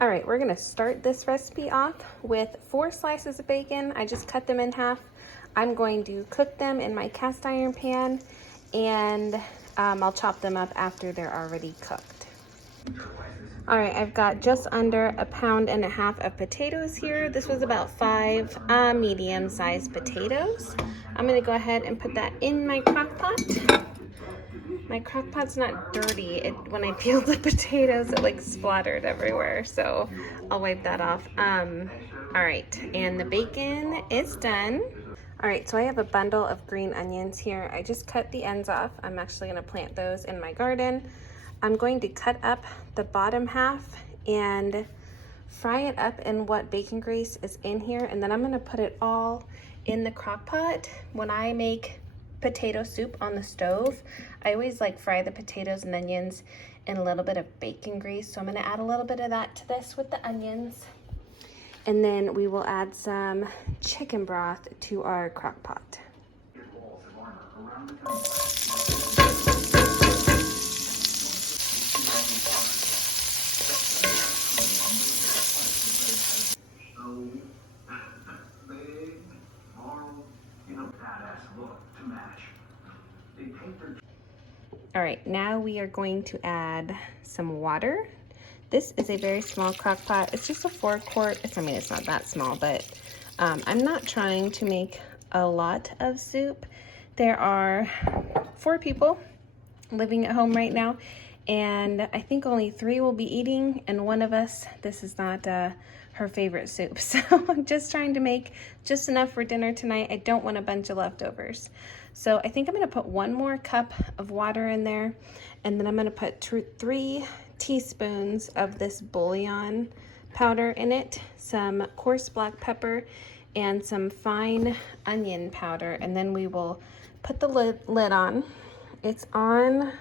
All right, we're gonna start this recipe off with 4 slices of bacon. I just cut them in half. I'm going to cook them in my cast iron pan, and I'll chop them up after they're already cooked. All right, I've got just under 1.5 pounds of potatoes here. This was about 5 medium-sized potatoes. I'm gonna go ahead and put that in my crock pot. My crock pot's not dirty. When I peeled the potatoes, it like splattered everywhere, so I'll wipe that off. All right, and the bacon is done. All right, so I have a bundle of green onions here. I just cut the ends off. I'm actually gonna plant those in my garden. I'm going to cut up the bottom half and fry it up in what bacon grease is in here, and then I'm gonna put it all in the crock pot. When I make potato soup on the stove, I always like fry the potatoes and onions in a little bit of bacon grease, so I'm gonna add a little bit of that to this with the onions. And then we will add some chicken broth to our crock pot. All right, now we are going to add some water. This is a very small crock pot. It's just a 4-quart. I mean, it's not that small, but I'm not trying to make a lot of soup. There are 4 people living at home right now, and I think only 3 will be eating, and one of us, this is not her favorite soup. So I'm just trying to make just enough for dinner tonight. I don't want a bunch of leftovers. So I think I'm gonna put 1 more cup of water in there, and then I'm gonna put 3 teaspoons of this bouillon powder in it, some coarse black pepper, and some fine onion powder, and then we will put the lid on. It's on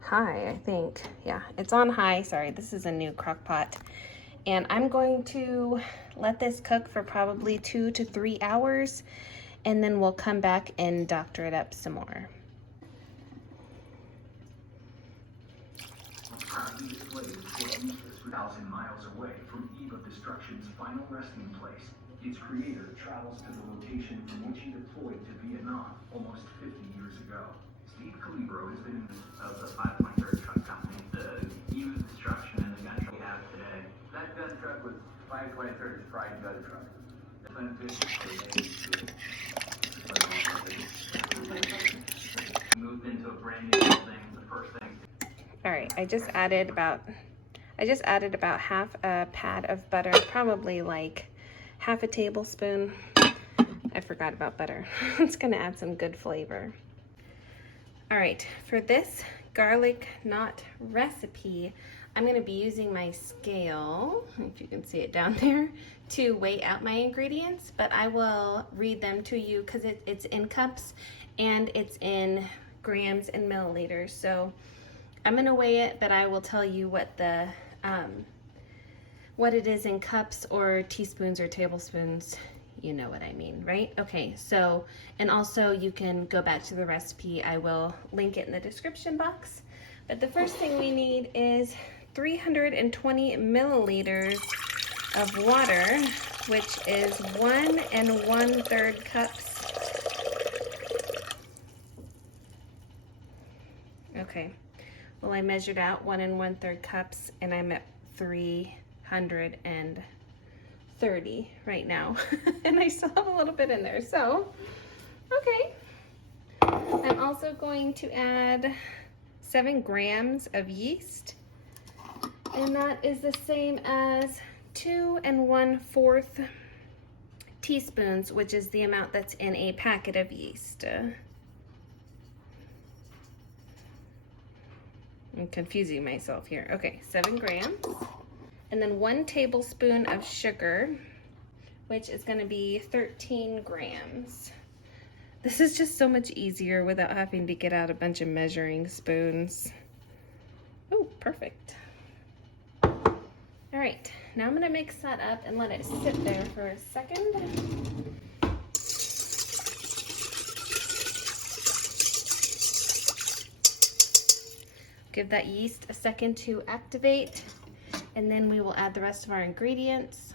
high, I think. Yeah, it's on high. Sorry, this is a new crock pot. And I'm going to let this cook for probably 2 to 3 hours, and then we'll come back and doctor it up some more. Miles away from Eve of Destruction's final resting place, its creator travels to the location from which he deployed to Vietnam almost 50 years ago. Steve Calibro has been of the 5.3 truck company. The Eve of Destruction and the gun truck we have today. That gun truck was 523's pride gun truck. Moved into a brand new building. The first thing. All right, I just added about half a pad of butter, probably like half a tablespoon. I forgot about butter. It's gonna add some good flavor. All right, for this garlic knot recipe, I'm gonna be using my scale, if you can see it down there, to weigh out my ingredients, but I will read them to you because it's in cups and it's in grams and milliliters. So I'm gonna weigh it, but I will tell you what it is in cups or teaspoons or tablespoons. You know what I mean, right? Okay, so, and also you can go back to the recipe. I will link it in the description box. But the first thing we need is 320 milliliters of water, which is 1 1/3 cups. Okay. Well, I measured out 1 1/3 cups, and I'm at 330 right now. And I still have a little bit in there, so, okay. I'm also going to add 7 grams of yeast, and that is the same as 2 1/4 teaspoons, which is the amount that's in a packet of yeast. I'm confusing myself here. Okay, 7 grams. And then 1 tablespoon of sugar, which is gonna be 13 grams. This is just so much easier without having to get out a bunch of measuring spoons. Oh, perfect. All right, now I'm gonna mix that up and let it sit there for a second. Give that yeast a second to activate. and then we will add the rest of our ingredients.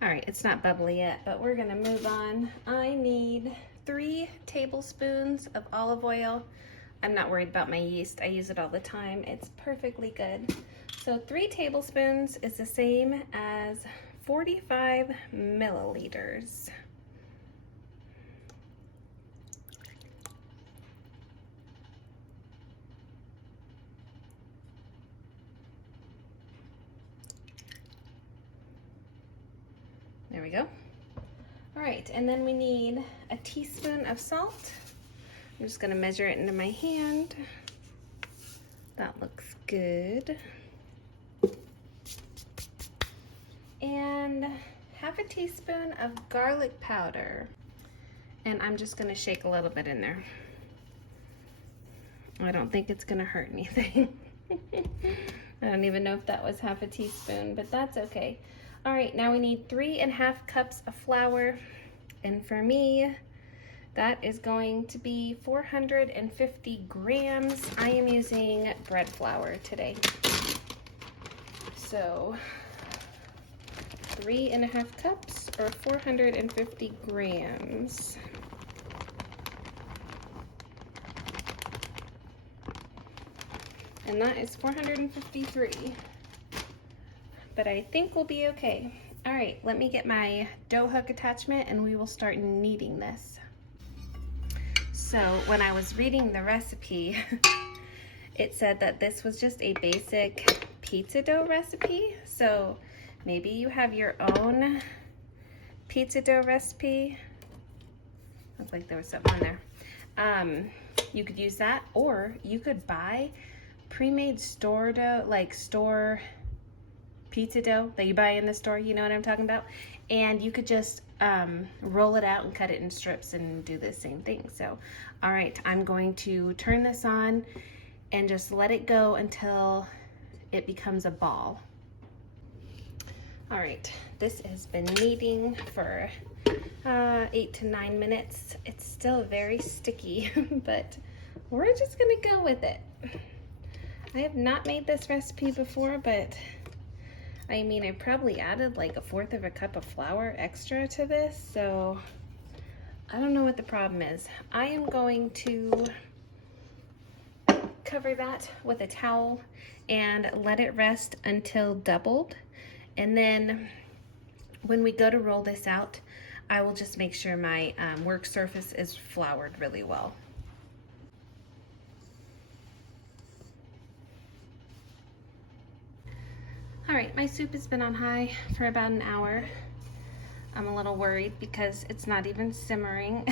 All right, it's not bubbly yet, but we're gonna move on. I need 3 tablespoons of olive oil. I'm not worried about my yeast. I use it all the time. It's perfectly good. So 3 tablespoons is the same as 45 milliliters. There we go. All right, and then we need a teaspoon of salt. I'm just gonna measure it into my hand. That looks good. And half a teaspoon of garlic powder. And I'm just gonna shake a little bit in there. I don't think it's gonna hurt anything. I don't even know if that was half a teaspoon, but that's okay. All right, now we need 3½ cups of flour. And for me, that is going to be 450 grams. I am using bread flour today. So 3½ cups or 450 grams. And that is 453. But I think we'll be okay. All right, let me get my dough hook attachment and we will start kneading this. So when I was reading the recipe, it said that this was just a basic pizza dough recipe. So maybe you have your own pizza dough recipe. Looked like there was something on there. You could use that, or you could buy pre-made store dough, like store pizza dough that you buy in the store, you know what I'm talking about? And you could just roll it out and cut it in strips and do the same thing. So, all right, I'm going to turn this on and just let it go until it becomes a ball. All right, this has been kneading for 8 to 9 minutes. It's still very sticky, but we're just gonna go with it. I have not made this recipe before, but I mean, I probably added like 1/4 cup of flour extra to this, so I don't know what the problem is. I am going to cover that with a towel and let it rest until doubled. And then when we go to roll this out, I will just make sure my work surface is floured really well. All right, my soup has been on high for about an hour. I'm a little worried because it's not even simmering.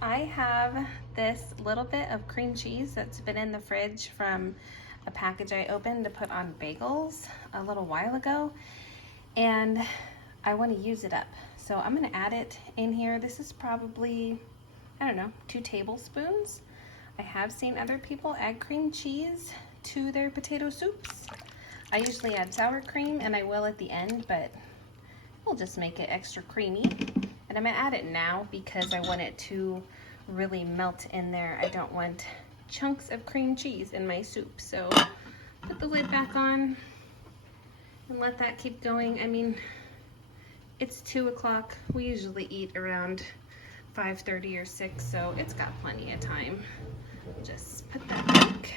I have this little bit of cream cheese that's been in the fridge from a package I opened to put on bagels a little while ago, and I want to use it up. So I'm going to add it in here. This is probably, I don't know, 2 tablespoons. I have seen other people add cream cheese to their potato soups. I usually add sour cream, and I will at the end, but we'll just make it extra creamy. And I'm gonna add it now because I want it to really melt in there. I don't want chunks of cream cheese in my soup. So put the lid back on and let that keep going. I mean, it's 2 o'clock. We usually eat around 5:30 or 6, so it's got plenty of time. Just put that back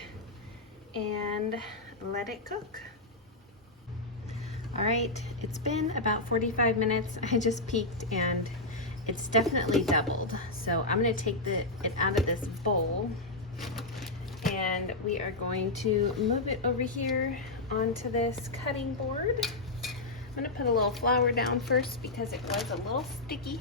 and let it cook. All right, it's been about 45 minutes. I just peeked and it's definitely doubled. So I'm gonna take it out of this bowl and we are going to move it over here onto this cutting board. I'm gonna put a little flour down first because it was a little sticky.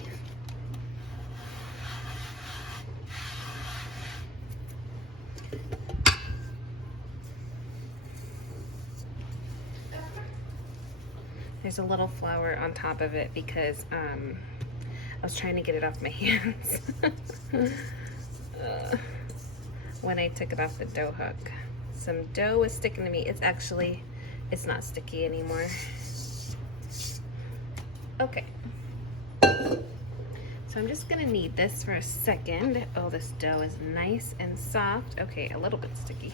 There's a little flour on top of it because I was trying to get it off my hands when I took it off the dough hook. Some dough was sticking to me. It's not sticky anymore. Okay. So I'm just gonna knead this for a second. Oh, this dough is nice and soft. Okay, a little bit sticky.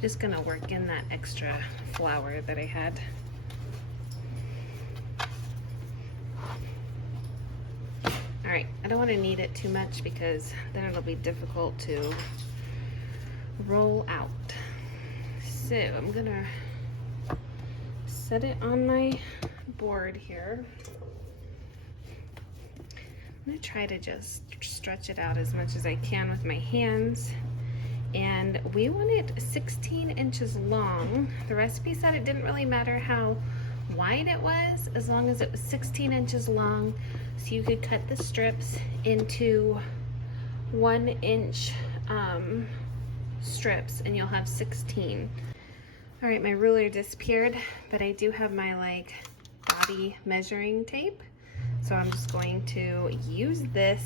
Just gonna work in that extra flour that I had. All right, I don't want to knead it too much because then it'll be difficult to roll out. So I'm gonna set it on my board here. I'm gonna try to just stretch it out as much as I can with my hands. And we want it 16 inches long. The recipe said it didn't really matter how wide it was, as long as it was 16 inches long. So you could cut the strips into 1 inch strips and you'll have 16. All right, my ruler disappeared, but I do have my like body measuring tape. So I'm just going to use this.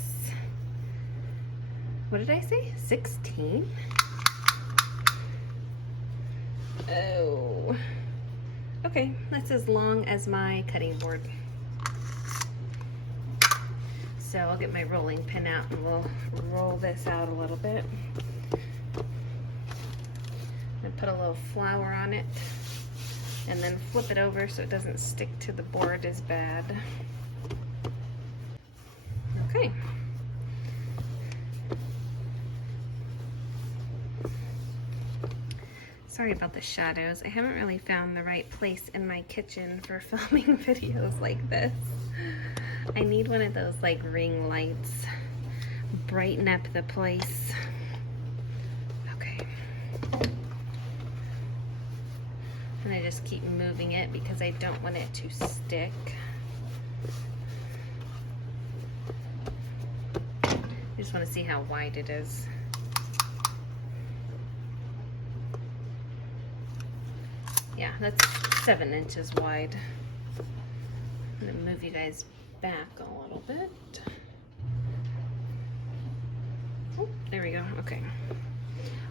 What did I say? 16? Oh. Okay, that's as long as my cutting board. So I'll get my rolling pin out and we'll roll this out a little bit. And put a little flour on it and then flip it over so it doesn't stick to the board as bad. Okay. Sorry about the shadows. I haven't really found the right place in my kitchen for filming videos like this. I need one of those like ring lights, brighten up the place. Okay. And I just keep moving it because I don't want it to stick. I just want to see how wide it is. Yeah, that's 7 inches wide. I'm gonna move you guys back a little bit. Oh, there we go, okay.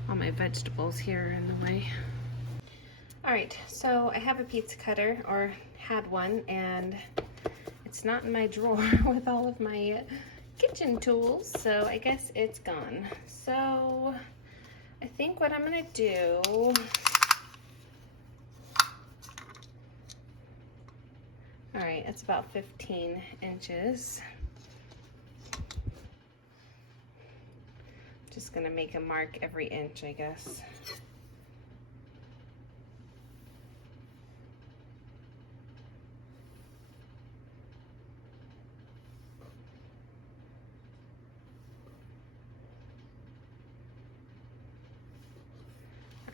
All my vegetables here are in the way. All right, so I have a pizza cutter, or had one, and it's not in my drawer with all of my kitchen tools, so I guess it's gone. So I think what I'm gonna do, all right, it's about 15 inches. Just gonna make a mark every inch, I guess.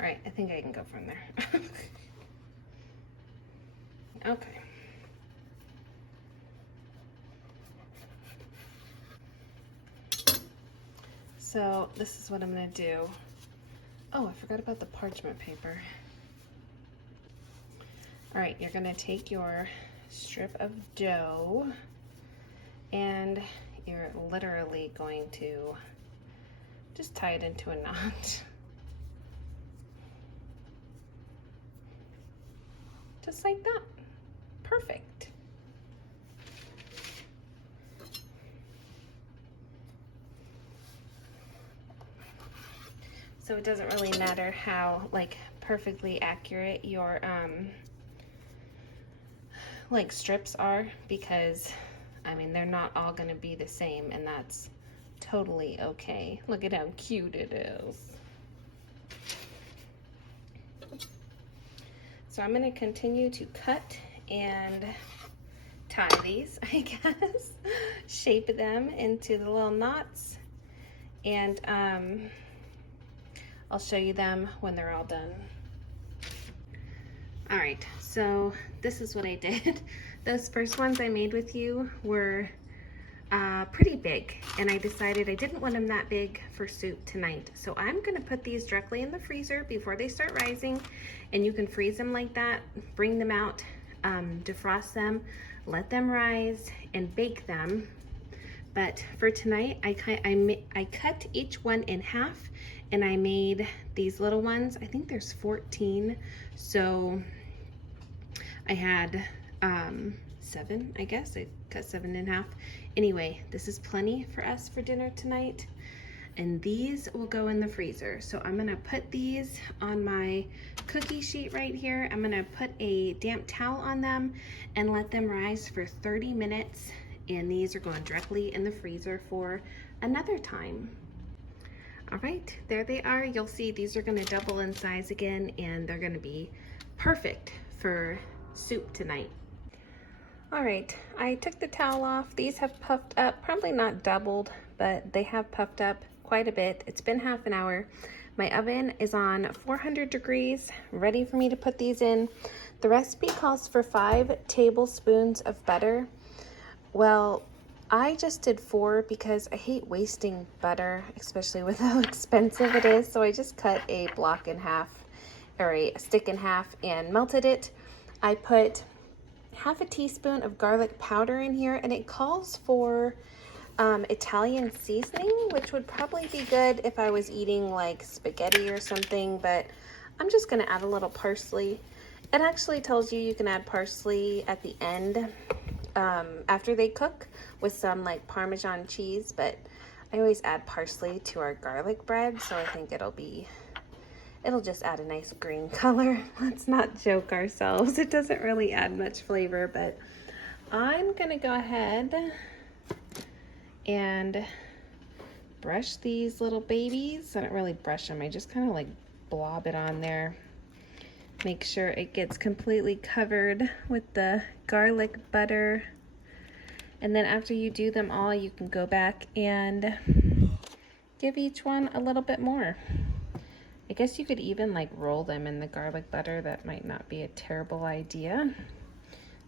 All right, I think I can go from there. Okay. So this is what I'm gonna do. Oh, I forgot about the parchment paper. All right, you're gonna take your strip of dough and you're literally going to just tie it into a knot. Just like that. Perfect. So it doesn't really matter how like perfectly accurate your like strips are, because I mean they're not all gonna be the same, and that's totally okay. Look at how cute it is. So I'm gonna continue to cut and tie these, I guess, shape them into the little knots, and I'll show you them when they're all done. All right, so this is what I did. Those first ones I made with you were pretty big, and I decided I didn't want them that big for soup tonight. So I'm gonna put these directly in the freezer before they start rising, and you can freeze them like that, bring them out, defrost them, let them rise, and bake them. But for tonight, I cut each one in half, and I made these little ones. I think there's 14, so I had 7, I guess. I cut 7 in half. Anyway, this is plenty for us for dinner tonight, and these will go in the freezer. So I'm gonna put these on my cookie sheet right here. I'm gonna put a damp towel on them and let them rise for 30 minutes. And these are going directly in the freezer for another time. All right, there they are. You'll see these are gonna double in size again, and they're gonna be perfect for soup tonight. All right, I took the towel off. These have puffed up, probably not doubled, but they have puffed up quite a bit. It's been half an hour. My oven is on 400 degrees, ready for me to put these in. The recipe calls for 5 tablespoons of butter. Well, I just did 4 because I hate wasting butter, especially with how expensive it is. So I just cut a block in half, or a stick in half, and melted it. I put half a teaspoon of garlic powder in here, and it calls for Italian seasoning, which would probably be good if I was eating like spaghetti or something, but I'm just gonna add a little parsley. It actually tells you can add parsley at the end after they cook with some like Parmesan cheese, but I always add parsley to our garlic bread, so I think it'll just add a nice green color. Let's not joke ourselves. It doesn't really add much flavor, but I'm gonna go ahead and brush these little babies. I don't really brush them. I just kind of like blob it on there. Make sure it gets completely covered with the garlic butter. And then after you do them all, you can go back and give each one a little bit more. I guess you could even like roll them in the garlic butter. That might not be a terrible idea.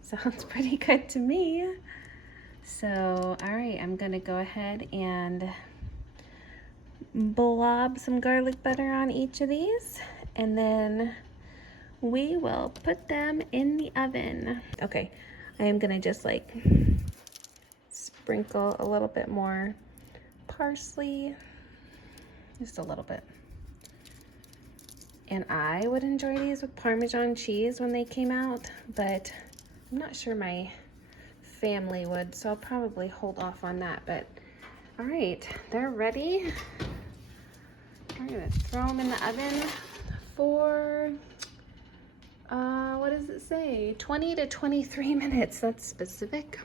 Sounds pretty good to me. So, all right, I'm gonna go ahead and blob some garlic butter on each of these, and then we will put them in the oven. Okay, I am gonna just like sprinkle a little bit more parsley, just a little bit. And I would enjoy these with Parmesan cheese when they came out, but I'm not sure my family would, so I'll probably hold off on that. But all right, they're ready. We're gonna throw them in the oven for what does it say, 20 to 23 minutes. That's specific.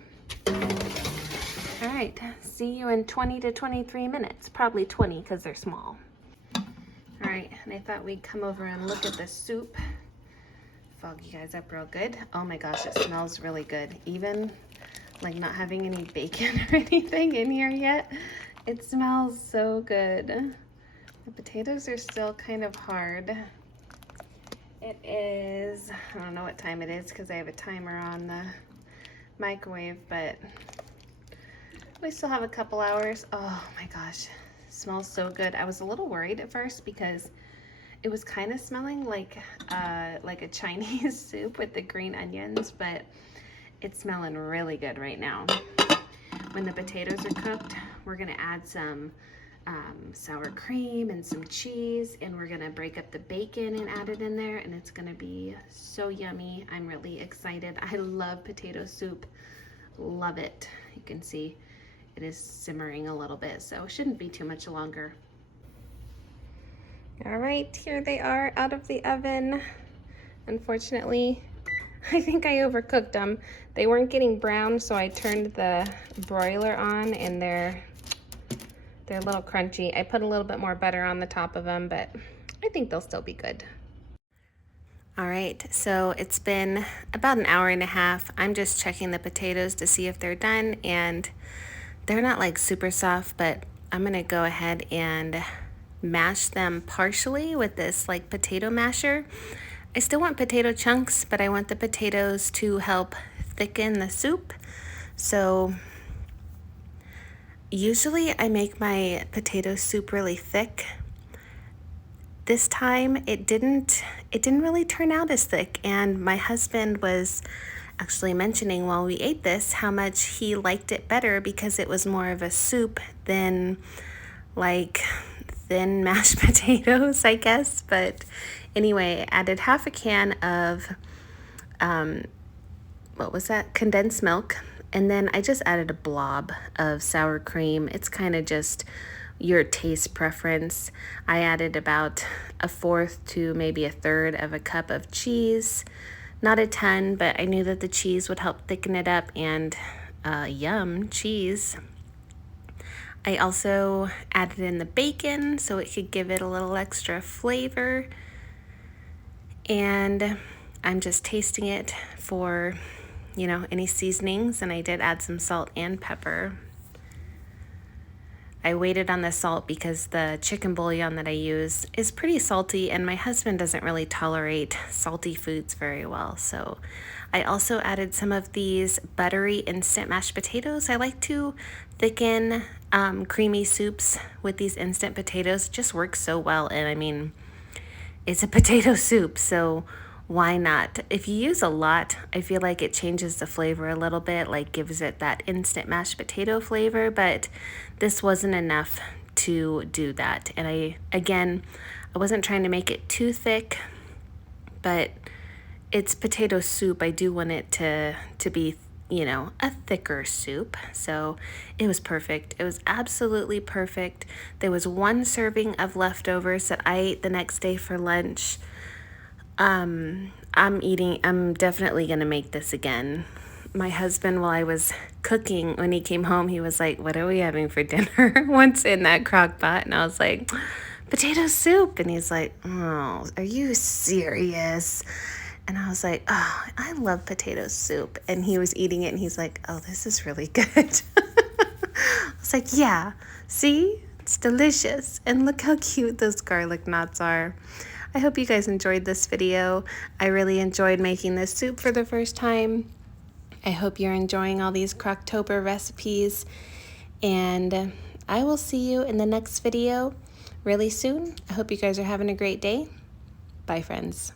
All right, see you in 20 to 23 minutes, probably 20 because they're small. All right, and I thought we'd come over and look at the soup. Fog you guys up real good. Oh my gosh, it smells really good. Even like not having any bacon or anything in here yet, it smells so good. The potatoes are still kind of hard. It is, I don't know what time it is because I have a timer on the microwave, but we still have a couple hours. Oh my gosh, it smells so good. I was a little worried at first because it was kind of smelling like a Chinese soup with the green onions, but it's smelling really good right now. When the potatoes are cooked, we're gonna add some sour cream and some cheese, and we're gonna break up the bacon and add it in there, and it's gonna be so yummy. I'm really excited. I love potato soup, love it. You can see it is simmering a little bit, so it shouldn't be too much longer. All right, here they are out of the oven. Unfortunately, I think I overcooked them. They weren't getting brown, so I turned the broiler on, and they're a little crunchy. I put a little bit more butter on the top of them, but I think they'll still be good. All right, so it's been about an hour and a half. I'm just checking the potatoes to see if they're done, and they're not like super soft, but I'm gonna go ahead and mash them partially with this like potato masher. I still want potato chunks, but I want the potatoes to help thicken the soup. So usually I make my potato soup really thick. This time it didn't really turn out as thick, and my husband was actually mentioning while we ate this how much he liked it better because it was more of a soup than like thin mashed potatoes, I guess. But anyway, added half a can of condensed milk, and then I just added a blob of sour cream. It's kind of just your taste preference. I added about a fourth to maybe a third of a cup of cheese. Not a ton, but I knew that the cheese would help thicken it up, and yum, cheese. I also added in the bacon so it could give it a little extra flavor. And I'm just tasting it for, you know, any seasonings, and I did add some salt and pepper. I waited on the salt because the chicken bouillon that I use is pretty salty, and my husband doesn't really tolerate salty foods very well. So I also added some of these buttery instant mashed potatoes. I like to thicken creamy soups with these instant potatoes. It just works so well, and I mean, it's a potato soup, so why not? If you use a lot, I feel like it changes the flavor a little bit, like gives it that instant mashed potato flavor, but this wasn't enough to do that. And I wasn't trying to make it too thick, but it's potato soup. I do want it to be, you know, a thicker soup. So it was perfect. It was absolutely perfect. There was one serving of leftovers that I ate the next day for lunch. I'm definitely gonna make this again. My husband, while I was cooking, when he came home, he was like, "What are we having for dinner?" Once in that crock pot, and I was like, "Potato soup." And he's like, "Oh, are you serious?" And I was like, "Oh, I love potato soup." And he was eating it, and he's like, "Oh, this is really good." I was like, "Yeah, see? It's delicious. And look how cute those garlic knots are." I hope you guys enjoyed this video. I really enjoyed making this soup for the first time. I hope you're enjoying all these Crocktober recipes. And I will see you in the next video really soon. I hope you guys are having a great day. Bye, friends.